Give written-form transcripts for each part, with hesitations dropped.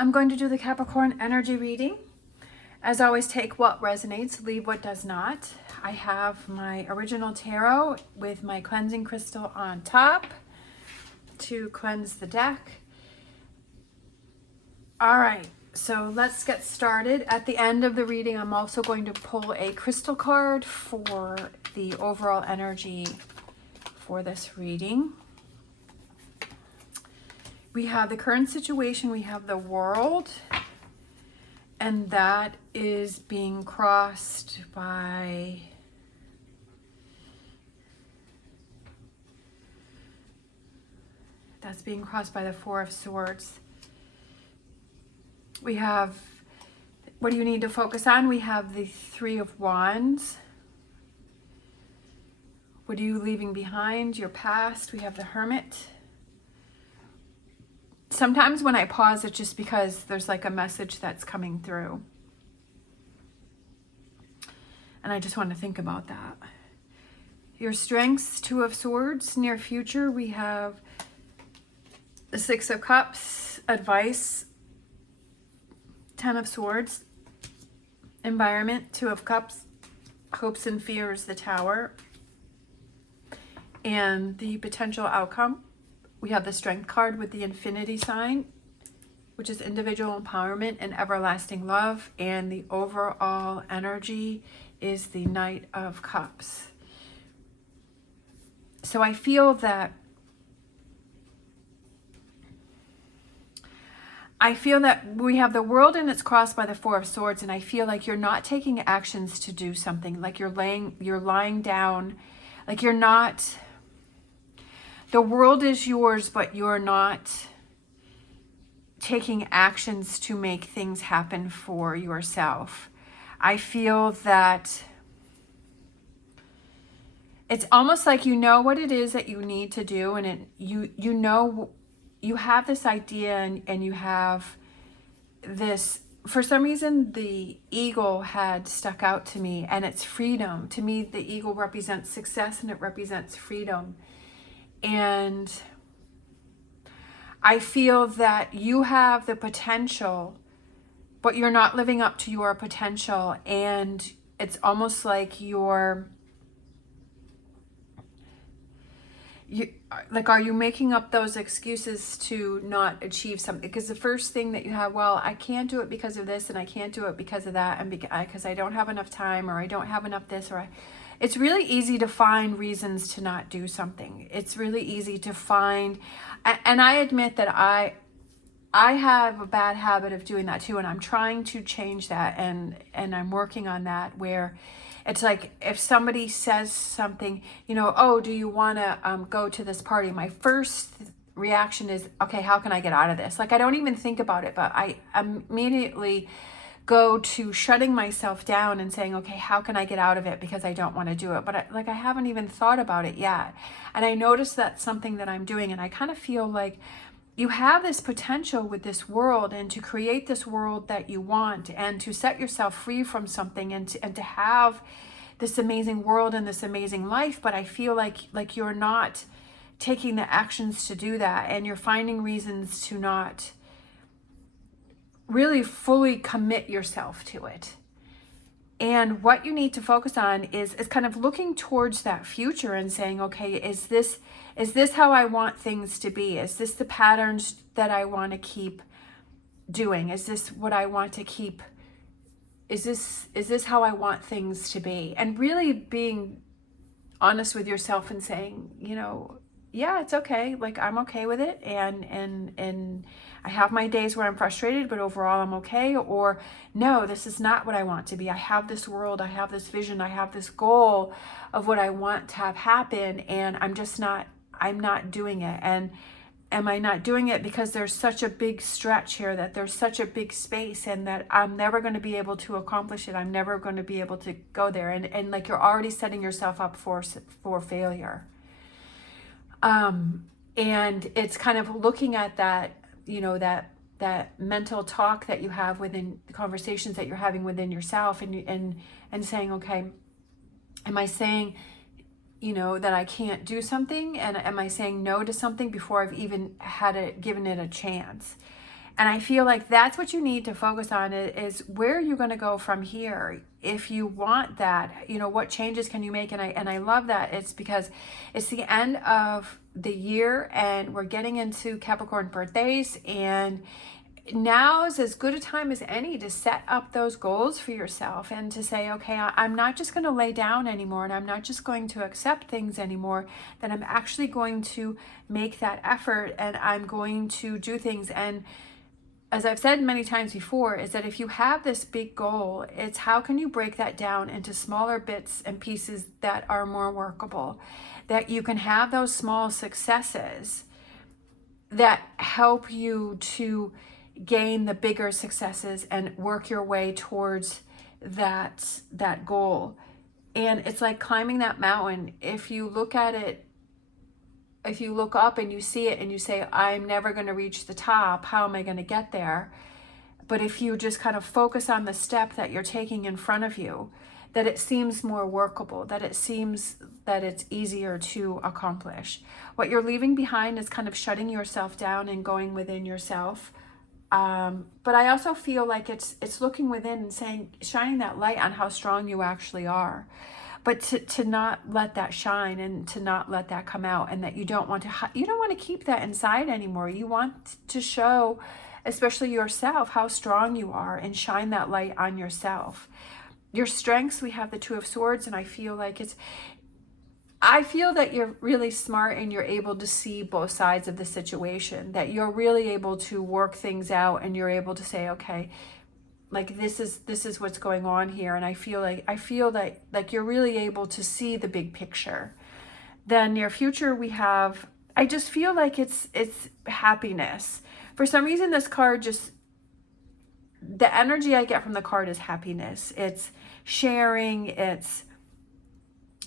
I'm going to do the Capricorn energy reading. As always, take what resonates, leave what does not. I have my original tarot with my cleansing crystal on top to cleanse the deck. All right, so let's get started. At the end of the reading, I'm also going to pull a crystal card for the overall energy for this reading. We have the current situation, we have the world, and that is being crossed by the Four of Swords. We have, what do you need to focus on? We have the Three of Wands. What are you leaving behind? Your past. We have the Hermit. Sometimes when I pause, it's just because there's like a message that's coming through. And I just want to think about that. Your strengths, Two of Swords. Near future, we have the Six of Cups. Advice, Ten of Swords. Environment, Two of Cups. Hopes and fears, the Tower. And the potential outcome. We have the Strength card with the infinity sign, which is individual empowerment and everlasting love. And the overall energy is the Knight of Cups. So I feel that we have the world and it's crossed by the Four of Swords, and I feel like you're not taking actions to do something. Like you're lying down, like you're not. The world is yours, but you're not taking actions to make things happen for yourself. I feel that it's almost like you know what it is that you need to do, and you know you have this idea and you have this. For some reason, the eagle had stuck out to me, and it's freedom. To me, the eagle represents success and it represents freedom. And I feel that you have the potential, but you're not living up to your potential. And it's almost like are you making up those excuses to not achieve something? Because the first thing that you have, well, I can't do it because of this, and I can't do it because of that, and because I don't have enough time, or I don't have enough this, it's really easy to find reasons to not do something. It's really easy to find, and I admit that I have a bad habit of doing that too, and I'm trying to change that, and I'm working on that, where it's like if somebody says something, oh, do you want to go to this party? My first reaction is, okay, how can I get out of this? Like I don't even think about it, but I immediately go to shutting myself down and saying, okay, how can I get out of it, because I don't want to do it. But I haven't even thought about it yet. And I noticed that's something that I'm doing, and I kind of feel like you have this potential with this world, and to create this world that you want, and to set yourself free from something, and to have this amazing world and this amazing life. But I feel like you're not taking the actions to do that, and you're finding reasons to not really fully commit yourself to it. And what you need to focus on is kind of looking towards that future and saying, okay, is this how I want things to be? Is this the patterns that I want to keep doing? Is this what I want to keep? Is this how I want things to be? And really being honest with yourself and saying, yeah, it's okay. Like I'm okay with it. And I have my days where I'm frustrated, but overall I'm okay. Or no, this is not what I want to be. I have this world, I have this vision, I have this goal of what I want to have happen, and I'm not doing it. And am I not doing it because there's such a big stretch here, that there's such a big space, and that I'm never going to be able to accomplish it. I'm never going to be able to go there. And like you're already setting yourself up for failure. And it's kind of looking at that, that mental talk that you have within the conversations that you're having within yourself, and saying, okay, am I saying, that I can't do something? And am I saying no to something before I've even given it a chance? And I feel like that's what you need to focus on, is where are you going to go from here? If you want that, what changes can you make? And I love that. It's because it's the end of the year and we're getting into Capricorn birthdays, and now is as good a time as any to set up those goals for yourself and to say, okay, I'm not just going to lay down anymore, and I'm not just going to accept things anymore, that I'm actually going to make that effort and I'm going to do things. And as I've said many times before, is that if you have this big goal, it's how can you break that down into smaller bits and pieces that are more workable, that you can have those small successes that help you to gain the bigger successes and work your way towards that goal. And it's like climbing that mountain. If you look at it, if you look up and you see it and you say, I'm never going to reach the top, how am I going to get there? But if you just kind of focus on the step that you're taking in front of you, that it seems more workable, that it seems that it's easier to accomplish. What you're leaving behind is kind of shutting yourself down and going within yourself. But I also feel like it's looking within and saying, shining that light on how strong you actually are. But to not let that shine and to not let that come out, and that you don't want to keep that inside anymore. You want to show, especially yourself, how strong you are, and shine that light on yourself. Your strengths, we have the Two of Swords, and I feel that you're really smart and you're able to see both sides of the situation, that you're really able to work things out, and you're able to say, okay, like this is what's going on here. And I feel like you're really able to see the big picture. Then your future, I just feel like it's happiness. For some reason, this card the energy I get from the card is happiness. It's sharing, it's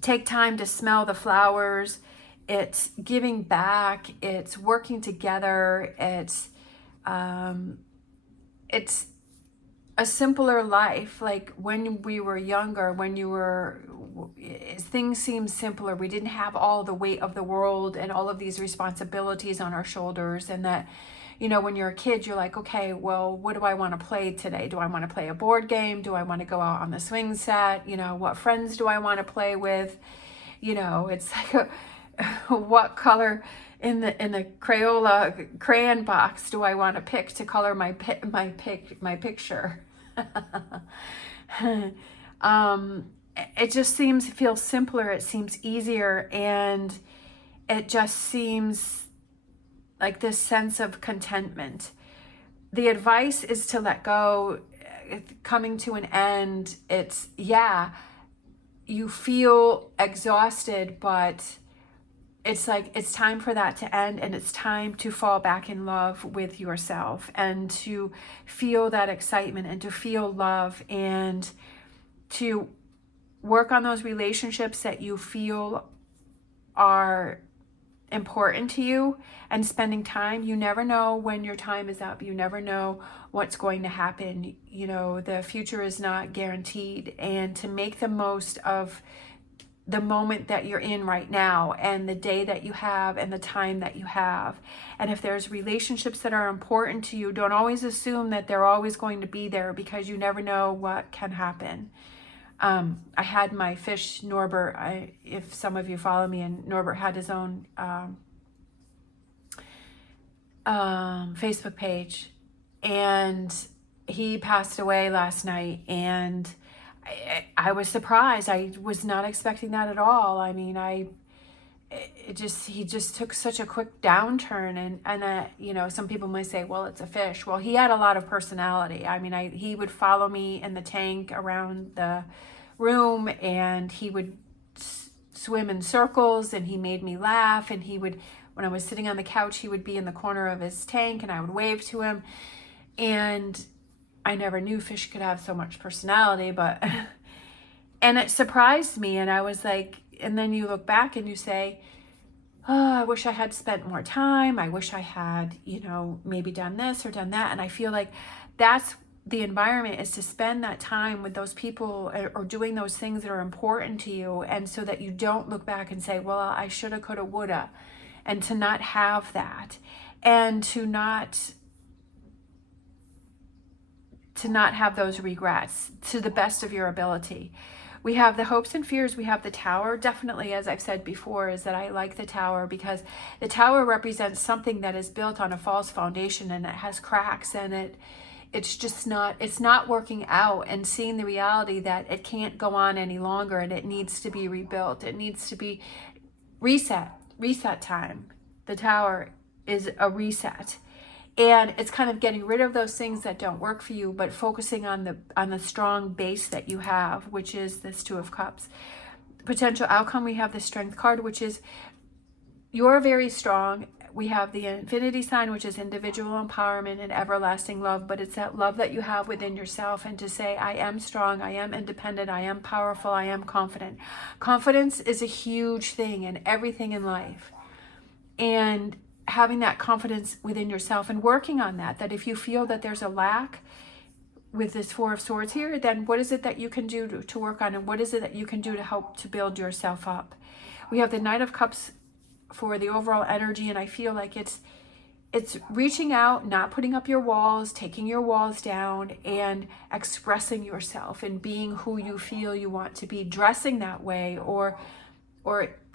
take time to smell the flowers, it's giving back, it's working together, it's a simpler life. Like when we were younger, things seemed simpler. We didn't have all the weight of the world and all of these responsibilities on our shoulders. And that, when you're a kid, you're like, okay, well, what do I want to play today? Do I want to play a board game? Do I want to go out on the swing set? What friends do I want to play with? It's like, what color in the Crayola crayon box do I want to pick to color my picture? It just feels simpler. It seems easier, and it just seems like this sense of contentment. The advice is to let go. Coming to an end, you feel exhausted, but it's like it's time for that to end, and it's time to fall back in love with yourself and to feel that excitement and to feel love and to work on those relationships that you feel are important to you, and spending time. You never know when your time is up. You never know what's going to happen. The future is not guaranteed, and to make the most of the moment that you're in right now, and the day that you have, and the time that you have. And if there's relationships that are important to you, don't always assume that they're always going to be there, because you never know what can happen. I had my fish, Norbert, if some of you follow me, and Norbert had his own Facebook page, and he passed away last night, and I was surprised. I was not expecting that at all. I mean, he just took such a quick downturn, and some people might say, well, it's a fish. Well, he had a lot of personality. I mean, he would follow me in the tank around the room, and he would swim in circles, and he made me laugh. And when I was sitting on the couch, he would be in the corner of his tank, and I would wave to him. And I never knew fish could have so much personality, and it surprised me. And I was like, and then you look back and you say, oh, I wish I had spent more time. I wish I had, maybe done this or done that. And I feel like that's the environment, is to spend that time with those people or doing those things that are important to you. And so that you don't look back and say, well, I shoulda, coulda, woulda, and to not have that, and to not to not have those regrets to the best of your ability. We have the hopes and fears. We have the Tower. Definitely, as I've said before, is that I like the Tower because the Tower represents something that is built on a false foundation, and it has cracks, and it's just not, it's not working out, and seeing the reality that it can't go on any longer, and it needs to be rebuilt. It needs to be reset time. The Tower is a reset. And it's kind of getting rid of those things that don't work for you, but focusing on the strong base that you have, which is this Two of Cups. Potential outcome, we have the Strength card, which is you're very strong. We have the Infinity sign, which is individual empowerment and everlasting love, but it's that love that you have within yourself, and to say, I am strong, I am independent, I am powerful, I am confident. Confidence is a huge thing in everything in life. And having that confidence within yourself and working on that if you feel that there's a lack with this Four of Swords here, then what is it that you can do to work on, and what is it that you can do to help to build yourself up? We have the Knight of Cups for the overall energy, and I feel like it's reaching out, not putting up your walls, taking your walls down, and expressing yourself and being who you feel you want to be, dressing that way, or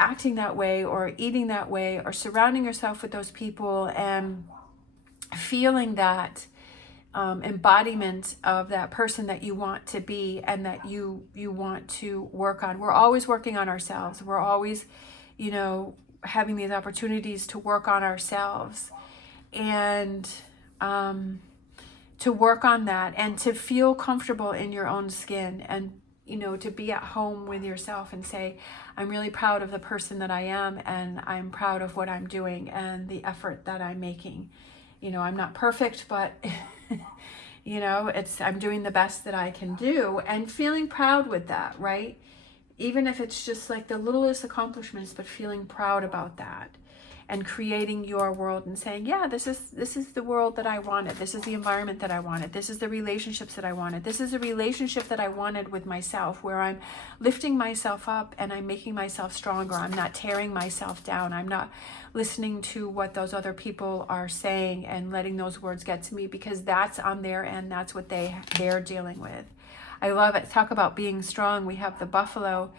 acting that way, or eating that way, or surrounding yourself with those people and feeling that embodiment of that person that you want to be and that you want to work on. We're always working on ourselves. We're always, having these opportunities to work on ourselves and to work on that and to feel comfortable in your own skin, and to be at home with yourself and say, I'm really proud of the person that I am, and I'm proud of what I'm doing and the effort that I'm making. I'm not perfect, but I'm doing the best that I can do, and feeling proud with that, right? Even if it's just like the littlest accomplishments, but feeling proud about that. And creating your world and saying, yeah, this is the world that I wanted. This is the environment that I wanted. This is the relationships that I wanted. This is a relationship that I wanted with myself, where I'm lifting myself up and I'm making myself stronger. I'm not tearing myself down. I'm not listening to what those other people are saying and letting those words get to me, because that's on their end. That's what they're dealing with. I love it. Talk about being strong. We have the Buffalo.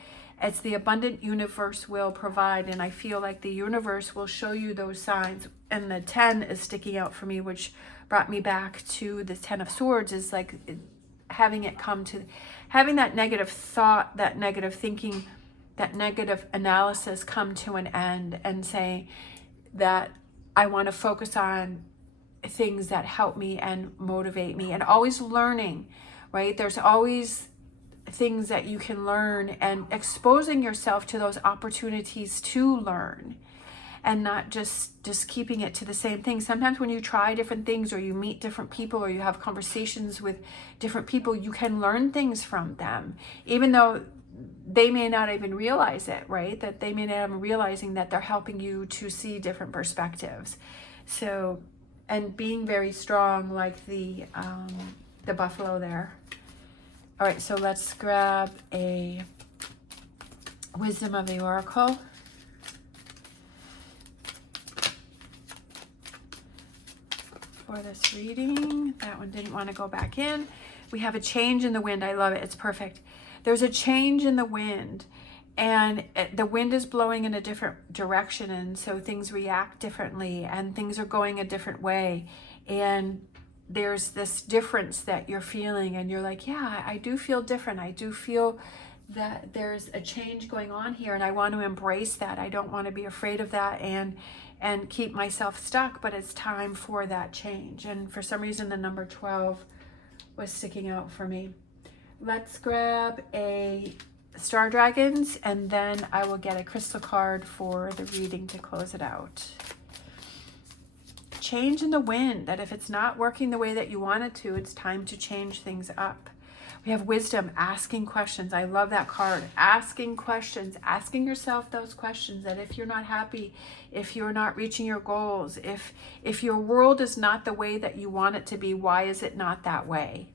It's the abundant universe will provide, and I feel like the universe will show you those signs. And the 10 is sticking out for me, which brought me back to the 10 of Swords, is like having that negative thought, that negative thinking, that negative analysis come to an end, and say that I want to focus on things that help me and motivate me, and always learning, right? There's always things that you can learn, and exposing yourself to those opportunities to learn, and not just keeping it to the same thing. Sometimes when you try different things, or you meet different people, or you have conversations with different people, you can learn things from them, even though they may not even realize it, right? That they may not even realizing that they're helping you to see different perspectives. So, and being very strong, like the Buffalo there. All right, so let's grab a Wisdom of the Oracle. For this reading. That one didn't want to go back in. We have a change in the wind. I love it. It's perfect. There's a change in the wind, and the wind is blowing in a different direction, and so things react differently, and things are going a different way. And there's this difference that you're feeling, and you're like, yeah, I do feel different. I do feel that there's a change going on here, and I want to embrace that. I don't want to be afraid of that and keep myself stuck, but it's time for that change. And for some reason, the number 12 was sticking out for me. Let's grab a Star Dragons, and then I will get a crystal card for the reading to close it out. Change in the wind, that if it's not working the way that you want it to, it's time to change things up. We have Wisdom, asking questions. I love that card. Asking questions, asking yourself those questions, that if you're not happy, if you're not reaching your goals, if your world is not the way that you want it to be, why is it not that way?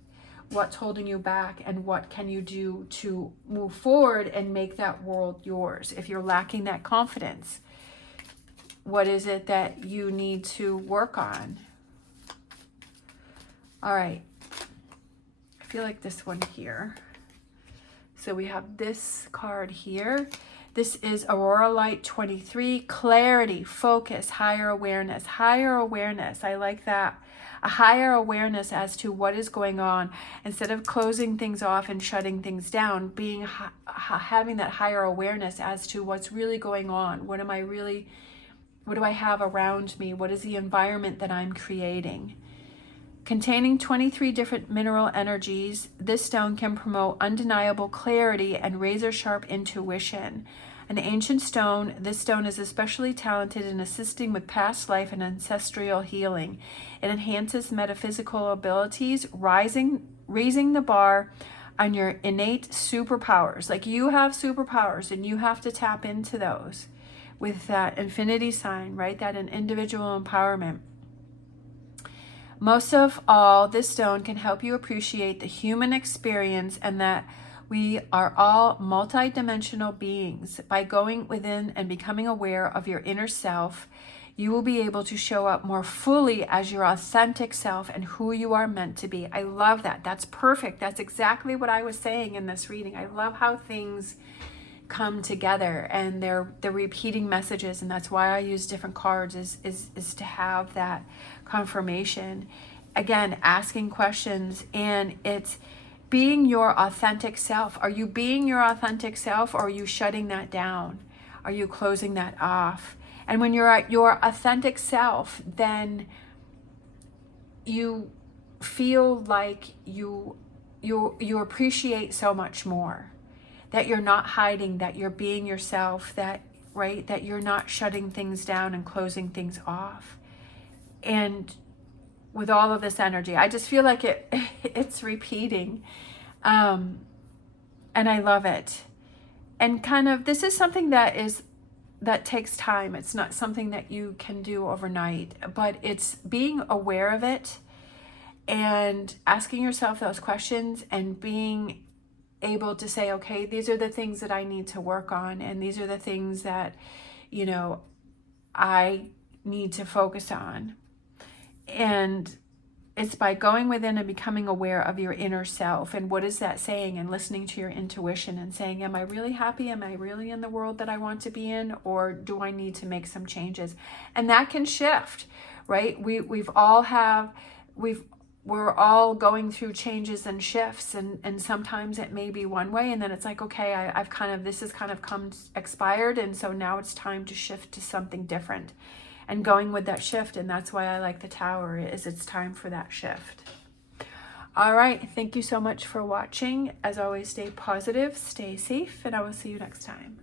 What's holding you back, and what can you do to move forward and make that world yours? If you're lacking that confidence, what is it that you need to work on? All right. feel like this one here. So we have this card here. This is Aurora Light 23, clarity, focus, higher awareness. Higher awareness, I like that. A higher awareness as to what is going on. Instead of closing things off and shutting things down, having that higher awareness as to what's really going on. What do I have around me? What is the environment that I'm creating? Containing 23 different mineral energies, this stone can promote undeniable clarity and razor-sharp intuition. An ancient stone, this stone is especially talented in assisting with past life and ancestral healing. It enhances metaphysical abilities, raising the bar on your innate superpowers. Like, you have superpowers and you have to tap into those with that infinity sign, right? That an individual empowerment. Most of all, this stone can help you appreciate the human experience and that we are all multidimensional beings. By going within and becoming aware of your inner self, you will be able to show up more fully as your authentic self and who you are meant to be. I love that. That's perfect. That's exactly what I was saying in this reading. I love how things come together and they're repeating messages, and that's why I use different cards is to have that confirmation. Again, asking questions, and it's being your authentic self. Are you being your authentic self, or are you shutting that down? Are you closing that off? And when you're at your authentic self, then you feel like you appreciate so much more. That you're not hiding, that you're being yourself, that you're not shutting things down and closing things off. And with all of this energy, I just feel like it's repeating. And I love it. And kind of, this is something that takes time. It's not something that you can do overnight, but it's being aware of it and asking yourself those questions and being able to say, okay, these are the things that I need to work on, and these are the things that, I need to focus on. And it's by going within and becoming aware of your inner self and what is that saying, and listening to your intuition and saying, am I really happy? Am I really in the world that I want to be in, or do I need to make some changes? And that can shift, right? We're all going through changes and shifts, and sometimes it may be one way, and then it's like, okay, this has kind of expired, and so now it's time to shift to something different, and going with that shift. And that's why I like the Tower, is it's time for that shift. All right, thank you so much for watching. As always, stay positive, stay safe, and I will see you next time.